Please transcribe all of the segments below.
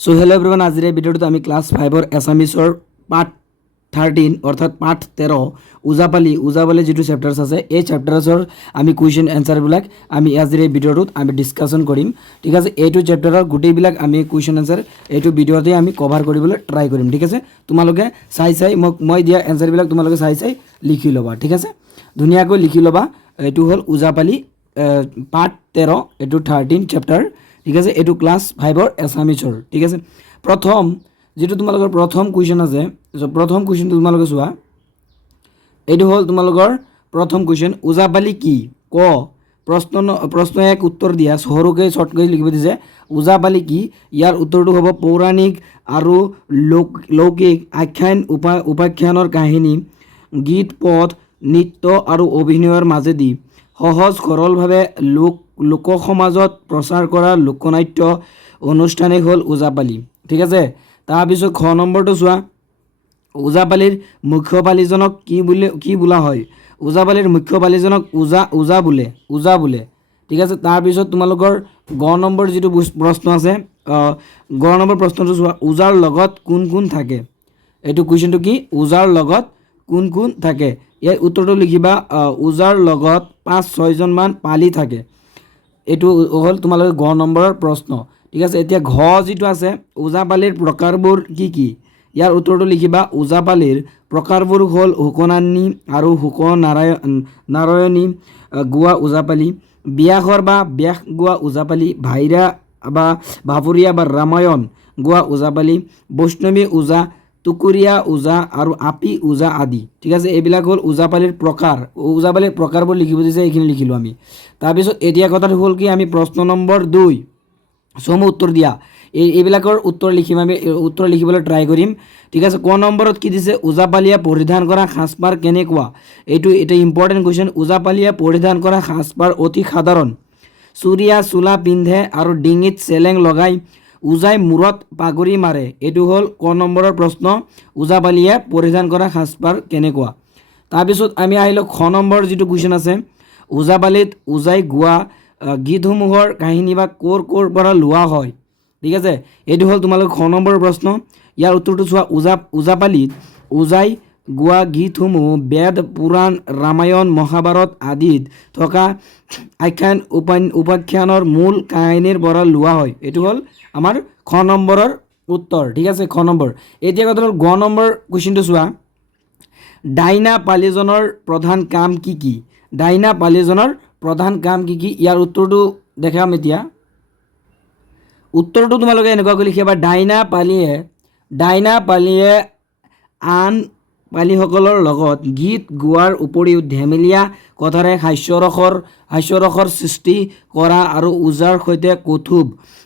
So hello' everyone, আজিৰ এই ভিডিঅ'টোত আমি ক্লাছ 5-ৰ এছামিছৰ পাৰ্ট 13 অৰ্থাৎ পাৰ্ট 13 ওজাপালি যিটো চেপ্টাৰ্ছ আছে এই চেপ্টাৰ্ছৰ আমি কুৱেশ্যন এনচাৰবিলাক আমি আজিৰ এই ভিডিঅ'টোত আমি ডিছকাশ্যন কৰিম। ঠিক আছে, এইটো চেপ্টাৰৰ গোটেইবিলাক আমি কুৱেশ্যন এনচাৰ এইটো ভিডিঅ'তে আমি কভাৰ কৰিবলৈ ট্ৰাই কৰিম। ঠিক আছে, তোমালোকে চাই মই দিয়া এনচাৰবিলাক তোমালোকে চাই লিখি ল'বা। ঠিক আছে, ধুনীয়াকৈ লিখি ল'বা। এইটো হ'ল ওজাপালি পাৰ্ট 13, এইটো 13 চেপ্টাৰ। ঠিক আছে, এইটো ক্লাছ 5-ৰ এছামিছৰ। ঠিক আছে, প্ৰথম যিটো তোমালোকৰ প্ৰথম কুৱেশ্যন আছে, প্ৰথম কুৱেশ্যনটো তোমালোকে চোৱা। এইটো হ'ল তোমালোকৰ প্ৰথম কুৱেশ্যন, ওজাপালি কি? ক প্ৰশ্ন এক উত্তৰ দিয়া। সৰুকৈ শ্বৰ্টকৈ লিখিব দিছে, ওজাপালি কি? ইয়াৰ উত্তৰটো হ'ব পৌৰাণিক আৰু লৌকিক আখ্যান উপাখ্যানৰ কাহিনী, গীত, পদ, নৃত্য আৰু অভিনয়ৰ মাজেদি সহজ সৰলভাৱে লোক সমাজত প্ৰচাৰ কৰা লোকনাট্য অনুষ্ঠানেই হ'ল ওজাপালি। ঠিক আছে, তাৰপিছত খ নম্বৰটো চোৱা, ওজাপালিৰ মুখ্য পালিজনক কি বোলা হয়? ওজাপালিৰ মুখ্য পালিজনক ওজা বোলে। ঠিক আছে, তাৰপিছত তোমালোকৰ গ নম্বৰ যিটো প্ৰশ্ন আছে, গ নম্বৰ প্ৰশ্নটো চোৱা, ওজাৰ লগত কোন কোন থাকে? এইটো কুৱেশ্যনটো কি? ওজাৰ লগত কোন কোন থাকে? ইয়াৰ উত্তৰটো লিখিবা, ওজাৰ লগত 5-6জনমান পালি থাকে। এইটো হ'ল তোমালোকে গ নম্বৰৰ প্ৰশ্ন। ঠিক আছে, এতিয়া ঘ যিটো আছে, ওজাপালিৰ প্ৰকাৰবোৰ কি কি? ইয়াৰ উত্তৰটো লিখিবা, ওজাপালিৰ প্ৰকাৰবোৰ হ'ল হুকনানী আৰু হুকনাৰায়ণী গোৱা ওজাপালি, ব্যাসৰ বা ব্যাস গোৱা ওজাপালি, ভাইৰা বা ভাৱৰীয়া বা ৰামায়ণ গোৱা ওজাপালি, বৈষ্ণৱী ওজা, টুকুৰীয়া ওজা আৰু আপী ওজা আদি। ঠিক আছে, এইবিলাক হ'ল ওজাপালিৰ প্ৰকাৰ। ওজাপালিৰ প্ৰকাৰবোৰ লিখিব দিছে, এইখিনি লিখিলোঁ আমি। তাৰপিছত এতিয়া কথাটো হ'ল কি, আমি প্ৰশ্ন নম্বৰ 2 চমু উত্তৰ দিয়া এইবিলাকৰ উত্তৰ লিখিম, আমি উত্তৰ লিখিবলৈ ট্ৰাই কৰিম। ঠিক আছে, ক নম্বৰত কি দিছে, ওজাপালিয়ে পৰিধান কৰা সাজপাৰ কেনেকুৱা? এটা ইম্পৰ্টেণ্ট কুৱেশ্যন। ওজাপালিয়ে পৰিধান কৰা সাজপাৰ অতি সাধাৰণ, চুৰিয়া চোলা পিন্ধে আৰু ডিঙিত চেলেং লগাই ওজাই মূৰত পাগুৰি মাৰে। এইটো হ'ল ক নম্বৰৰ প্ৰশ্ন, ওজাপালিয়ে পৰিধান কৰা সাজপাৰ কেনেকুৱা? তাৰপিছত আমি আহিলোঁ খ নম্বৰ যিটো কুৱেশ্যন আছে, ওজাপালিত ওজাই গোৱা গীতসমূহৰ কাহিনী বা ক'ৰ পৰা লোৱা হয়? ঠিক আছে, এইটো হ'ল তোমালোকৰ খ নম্বৰ প্ৰশ্ন। ইয়াৰ উত্তৰটো চোৱা, ওজাপালিত ওজাই গোৱা গীতসমূহ বেদ, পুৰাণ, ৰামায়ণ, মহাভাৰত আদিত থকা আখ্যান উপাখ্যানৰ মূল কাহিনীৰ পৰা লোৱা হয়। এইটো হ'ল আমাৰ খ নম্বৰৰ উত্তৰ। ঠিক আছে, খ নম্বৰ। এতিয়া কথা হ'ল গ নম্বৰ কুৱেশ্যনটো চোৱা, ডাইনা পালিজনৰ প্ৰধান কাম কি কি? ডাইনা পালিজনৰ প্ৰধান কাম কি কি? ইয়াৰ উত্তৰটো দেখাম এতিয়া। উত্তৰটো তোমালোকে এনেকুৱাকৈ লিখিবা, ডাইনা পালিয়ে আন পালিসকলৰ লগত গীত গোৱাৰ উপৰিও ধেমেলীয়া কথাৰে হাস্যৰসৰ সৃষ্টি কৰা আৰু ওজাৰ সৈতে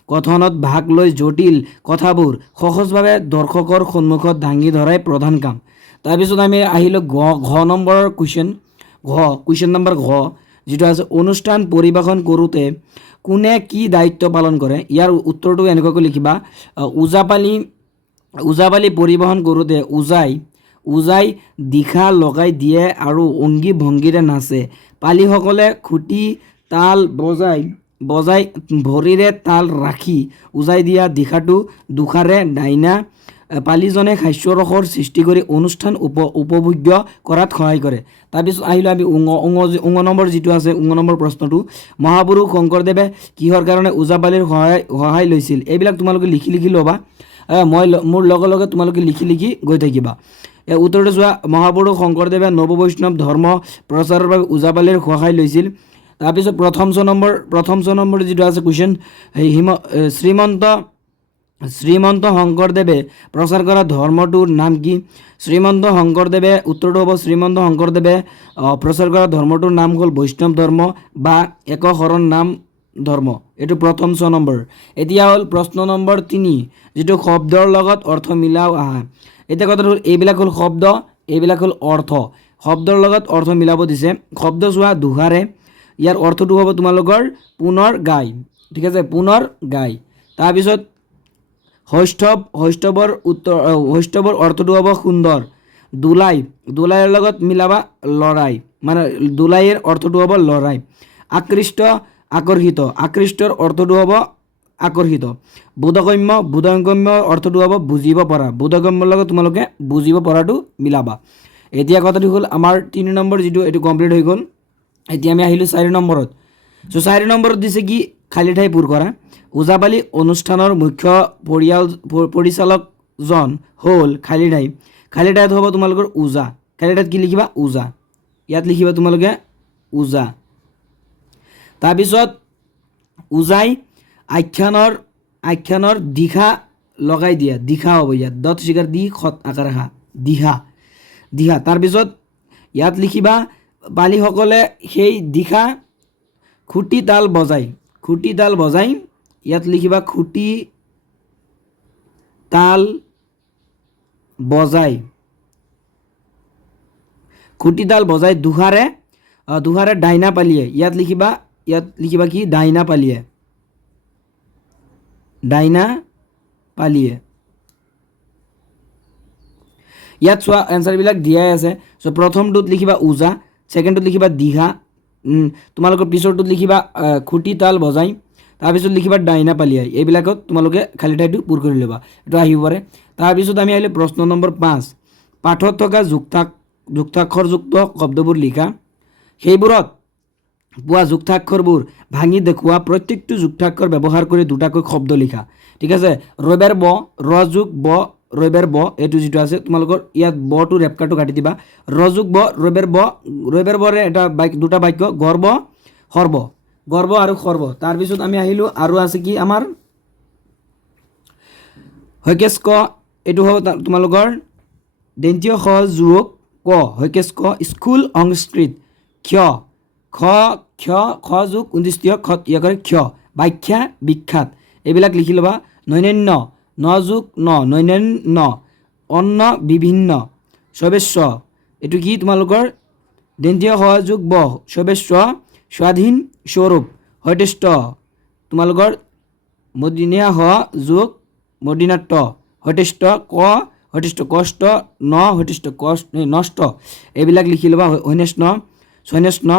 কথনত ভাগ লৈ জটিল কথাবোৰ সহজভাৱে দৰ্শকৰ সন্মুখত দাঙি ধৰাই প্ৰধান কাম। তাৰপিছত আমি আহিলোঁ ঘ নম্বৰৰ কুৱেশ্যন নম্বৰ ঘ যিটো আছে, অনুষ্ঠান পৰিৱেশন কৰোঁতে কোনে কি দায়িত্ব পালন কৰে? ইয়াৰ উত্তৰটো এনেকুৱাকৈ লিখিবা, ওজাপালি পৰিৱেশন কৰোঁতে ওজাই দিশা লগাই দিয়ে আৰু অংগী ভংগীৰে নাচে। পালিসকলে খুটি তাল বজাই ভৰিৰে তাল ৰাখি ওজাই দিয়া দিশাটো দুখাৰে ডাইনা পালিজনে হাস্যৰসৰ সৃষ্টি কৰি অনুষ্ঠান উপভোগ্য কৰাত সহায় কৰে। তাৰপিছত আহিলোঁ আমি উঙ নম্বৰ যিটো আছে, উঙ নম্বৰ প্ৰশ্নটো, মহাপুৰুষ শংকৰদেৱে কিহৰ কাৰণে ওজাপালিৰ সহায় লৈছিল? এইবিলাক তোমালোকে লিখি ল'বা। মোৰ লগে তোমালোকে লিখি গৈ থাকিবা। উত্তৰটো চোৱা, মহাপুৰুষ শংকৰদেৱে নৱবৈষ্ণৱ ধৰ্ম প্ৰচাৰৰ বাবে ওজাপালিৰ সহায় লৈছিল। তাৰপিছত প্ৰথম ছ নম্বৰ যিটো আছে কুৱেশ্যন, শ্ৰীমন্ত শংকৰদেৱে প্ৰচাৰ কৰা ধৰ্মটোৰ নাম কি? উত্তৰটো হ'ব, শ্ৰীমন্ত শংকৰদেৱে প্ৰচাৰ কৰা ধৰ্মটোৰ নাম হ'ল বৈষ্ণৱ ধৰ্ম বা একশৰণ নাম ধৰ্ম। এইটো প্ৰথম 6 নম্বৰ। এতিয়া হ'ল প্ৰশ্ন নম্বৰ 3, যিটো শব্দৰ লগত অৰ্থ মিলাও আহা। এতিয়া কথাটো হ'ল, এইবিলাক হ'ল শব্দ, এইবিলাক হ'ল অৰ্থ। শব্দৰ লগত অৰ্থ মিলাব দিছে। শব্দ চোৱা, দুহাৰে, ইয়াৰ অৰ্থটো হ'ব তোমালোকৰ পুনৰ গায়। ঠিক আছে, পুনৰ গায়। তাৰপিছত শৈষ্ঠৱৰ অৰ্থটো হ'ব সুন্দৰ। দোলাইৰ লগত মিলাবা লৰাই, মানে দোলাইৰ অৰ্থটো হ'ব লৰাই। আকৃষ্ট আকৰ্ষিত, আকৃষ্টৰ অৰ্থটো হ'ব আকৰ্ষিত বোধগম্য বোধগম্য অৰ্থটো হ'ব বুজিব পৰা বোধগম্যৰ লগত তোমালোকে বুজিব পৰাটো মিলাবা এতিয়া কথাটো হ'ল আমাৰ 3 নম্বৰ যেটো এটো কমপ্লিট হৈ গ'ল এতিয়া আমি আহিলো 4 নম্বৰত সো 4 নম্বৰত দিছে কি খালি ঠাই পূৰ কৰা ওজাপালি অনুষ্ঠানৰ মুখ্য পৰিচালকজন হ'ল খালি ঠাইত হ'ব তোমালোকৰ ওজা খালি ঠাইত কি লিখিবা ওজা ইয়াত লিখিবা তোমালোকে ওজা তাৰপিছত ওজাই আখ্যানৰ দিশা লগাই দিয়া দিশা হ'ব ইয়াত দত শিকাৰ দি খত আকাৰ হা দিহা তাৰপিছত ইয়াত লিখিবা পালিসকলে সেই দিশা খুটি তাল বজাই ইয়াত লিখিবা খুটি তাল বজাই দুহাৰে ডাইনা পালিয়ে ইয়াত লিখিবা কি ডাইনা পালিয়ে ইয়াত চোৱা এনসাৰবিলাক দিয়াই আছে সো প্ৰথমটোত লিখিবা ওজা সেকেন্ডটোত লিখিবা দিহা তোমালোকৰ পিছৰটোত লিখিবা খুটি তাল বজাই তাৰপিছত লিখিবা ডাইনা পালিয়াই এইবিলাকত তোমালোকে খালি ঠাইটো পূৰ কৰি ল'বা এটা আহিব পাৰে তাৰপিছত আমি আহিলে প্ৰশ্ন নম্বৰ 5 পাঠত থকা যুক্তাক্ষৰযুক্ত শব্দবোৰ লিখা সেইবোৰত পোৱা যুক্তাক্ষৰবোৰ ভাঙি দেখুওৱা প্ৰত্যেকটো যুক্তাক্ষৰ ব্যৱহাৰ কৰি দুটাকৈ শব্দ লিখা ঠিক আছে ৰবেৰ ব ৰযোগ ব ৰবেৰ ব এটো যেটো আছে তোমালোকৰ ইয়াত বটো ৰেপকাটো কাটি দিবা ৰযোগ ব ৰবেৰ বৰে এটা দুটা বাক্য গৰ্ব আৰু খৰ্ব তাৰপিছত আমি আহিলো আৰু আছে কি আমাৰ হকেশ ক এটো হ'ব তোমালোকৰ দন্তীয় খ যোগ ক হকেশ ক স্কুল সংস্কৃত খ যোগ উদ্দেশ্য খ ইয়াকৰে ক্ষ ব্যাখ্যা বিখ্যাত এইবিলাক লিখি ল'বা নৈন্য ন যোগ নৈন্য অন্ন বিভিন্ন সবেশ্ব এটো কি তোমালোকৰ দন্তীয় খ যোগ ব সবেশ্ব স্বাধীন স্বৰূপ হতেষ্ট তোমালোকৰ মদিনীয়া হ যোগ মদিনাট্ট হতেষ্ট কষ্ট ন হতেষ্ট কষ্ট নষ্ট এইবিলাক লিখি ল'বা সৈন্যস্ন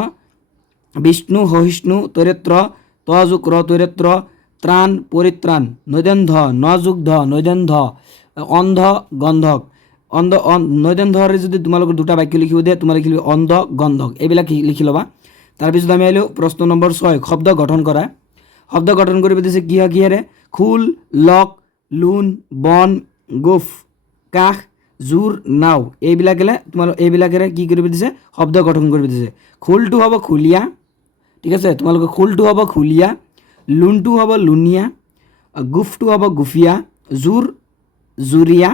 বিষ্ণু সহিষ্ণু তৈৰেত্ৰ তযোগ ৰ তৈৰেত্ৰ ত্ৰাণ পৰিত্ৰাণ নৈদন্ধ নযোগ নৈদন্ধ অন্ধ গন্ধক নৈদন্ধৰে যদি তোমালোকৰ দুটা বাক্য লিখিব দিয়ে তোমালোকে লিখিব অন্ধ গন্ধক এইবিলাক লিখি ল'বা তাৰপিছত আমি আহিলো প্ৰশ্ন নম্বৰ 6 শব্দ গঠন কৰিব দিছে কিহেৰে খোল লক লুন বন গুফ কাহ জোৰ নাও এইবিলাকেৰে কি কৰিব দিছে শব্দ গঠন কৰিব দিছে খোলটো হ'ব খুলিয়া ঠিক আছে তোমালোকৰ খোলটো হ'ব খুলিয়া লুনটো হ'ব লুনিয়া গুফটো হ'ব গুফিয়া জোৰ জুৰিয়া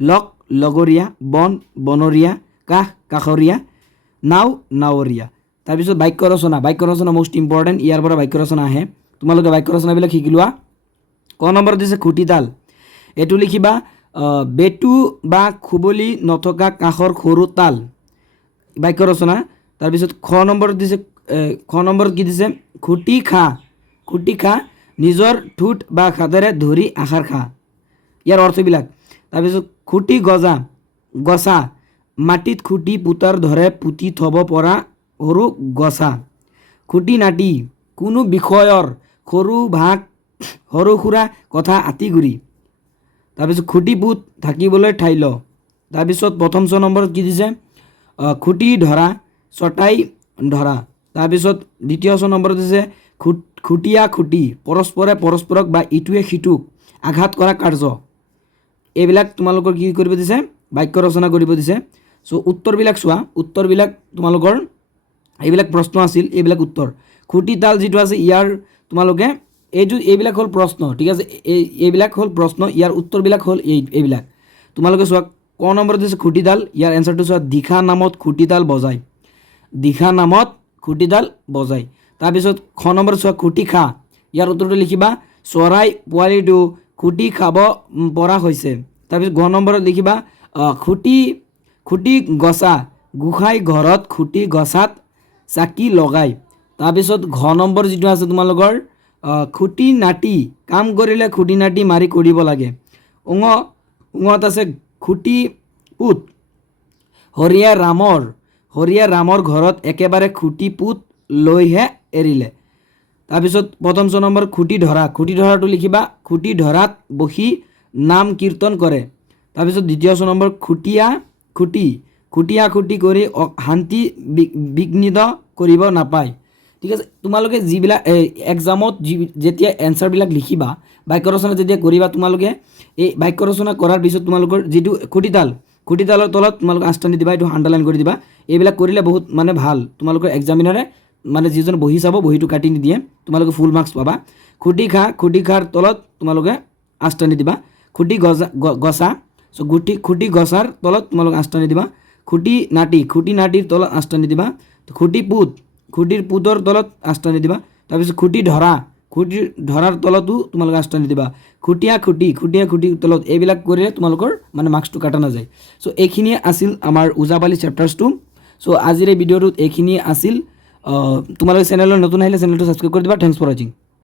লক লগৰীয়া বন বনৰীয়া কাহ কাষৰীয়া নাও নাৱৰীয়া তাৰপিছত বাক্য ৰচনা মোষ্ট ইম্পৰ্টেণ্ট ইয়াৰ পৰা বাক্য ৰচনা আহে তোমালোকে বাক্য ৰচনাবিলাক শিকি লোৱা ক নম্বৰ দিছে খুটিতাল এটো লিখিবা বেটু বা খুবলি নথকা কাষৰ সৰু তাল বাক্য ৰচনা তাৰপিছত খ নম্বৰত কি দিছে খুটি খা নিজৰ ঠোঁট বা খাতেৰে ধৰি আখাৰ খা ইয়াৰ অৰ্থবিলাক তাৰপিছত খুটি গছা মাটিত খুটি পুতাৰ ধৰে পুতি থব পৰা সৰু গছা খুটি নাটি কোনো বিষয়ৰ সৰু সুৰা কথা আঁতিগুৰি তাৰপিছত খুটি পুত থাকিবলৈ ঠাই ল তাৰপিছত প্ৰথম নম্বৰত কি দিছে খুটি ধৰা চটাই ধৰা তাৰপিছত দ্বিতীয় নম্বৰত দিছে খুটি পৰস্পৰক বা ইটোৱে সিটোক আঘাত কৰা কাৰ্য এইবিলাক তোমালোকৰ কি কৰিব দিছে বাক্য ৰচনা কৰিব দিছে সো উত্তৰবিলাক চোৱা উত্তৰবিলাক তোমালোকৰ এইবিলাক প্ৰশ্ন আছিল এইবিলাক উত্তৰ খুটি তাল যেটো আছে ইয়াৰ তোমালোকে এইবিলাক হ'ল প্ৰশ্ন ঠিক আছে এইবিলাক হ'ল প্ৰশ্ন ইয়াৰ উত্তৰবিলাক হ'ল এইবিলাক তোমালোকে চোৱা ক নম্বৰ দিছে খুটি তাল ইয়াৰ এনসাৰটো চোৱা দিখা নামত খুটি তাল বজায় তাৰপিছত খ নম্বৰ চোৱা খুটি খা ইয়াৰ উত্তৰটো লিখিবা চৰাই পোৱালিটো খুটি খাব পৰা হৈছে তাৰপিছত গ নম্বৰত লিখিবা খুটি গছা গোসাঁই ঘৰত খুটি গছাত চাকি লগায় তাৰপিছত ঘ নম্বৰ যেটো আছে তোমালোকৰ খুটি নাটি কাম কৰিলে খুটি নাটি মাৰি কৰিব লাগে উঙত আছে খুটি পুত হৰিয়া ৰামৰ ঘৰত একেবাৰে খুটি পুত লৈহে এৰিলে তাৰপিছত প্ৰথম ছ নম্বৰ খুঁটি ধৰাটো লিখিবা খুঁটি ধৰাত বহি নাম কীৰ্তন কৰে। তাৰপিছত দ্বিতীয় ছ নম্বৰ খুঁটি কৰি শান্তি বিঘ্নিত কৰিব নাপায়। ঠিক আছে, তোমালোকে যিবিলাক এক্সামত যেতিয়া এনচাৰবিলাক লিখিবা বাক্য ৰচনা যেতিয়া কৰিবা তোমালোকে এই বাক্য ৰচনা কৰাৰ পিছত তোমালোকৰ যিটো খুঁটিতালৰ তলত তোমালোকে আঁচটানি দিবা, এইটো আণ্ডাৰলাইন কৰি দিবা। এইবিলাক কৰিলে বহুত মানে ভাল, তোমালোকৰ এক্সামিনাৰে মানে যিজন বহি চাব বহিটো কাটি নিদিয়ে, তোমালোকে ফুল মাৰ্কছ পাবা। খুঁটি খাৰ তলত তোমালোকে আঁচটানি দিবা। খুঁটি গছা খুঁটি গছাৰ তলত তোমালোকে আঁচটানি দিবা। খুঁটি নাটিৰ তলত আঁচটানি দিবা। খুঁটিৰ পুতৰ তলত আঁচটানি দিবা। তাৰপিছত খুঁটিৰ ধৰাৰ তলতো তোমালোকে আঁচটানি দিবা। খুঁটিৰ তলত এইবিলাক কৰিলে তোমালোকৰ মানে মাৰ্কছটো কাটা নাযায়। চ' এইখিনিয়ে আছিল আমাৰ ওজাপালি চেপ্টাৰ্ছটো। চ' আজিৰ এই ভিডিঅ'টোত এইখিনিয়ে আছিল। তোমালোকে চেনেলত নতুন আহিলে চেনেলটো ছাবস্ক্ৰাইব কৰি দিবা। থেংকছ ফৰ ৱাচিং।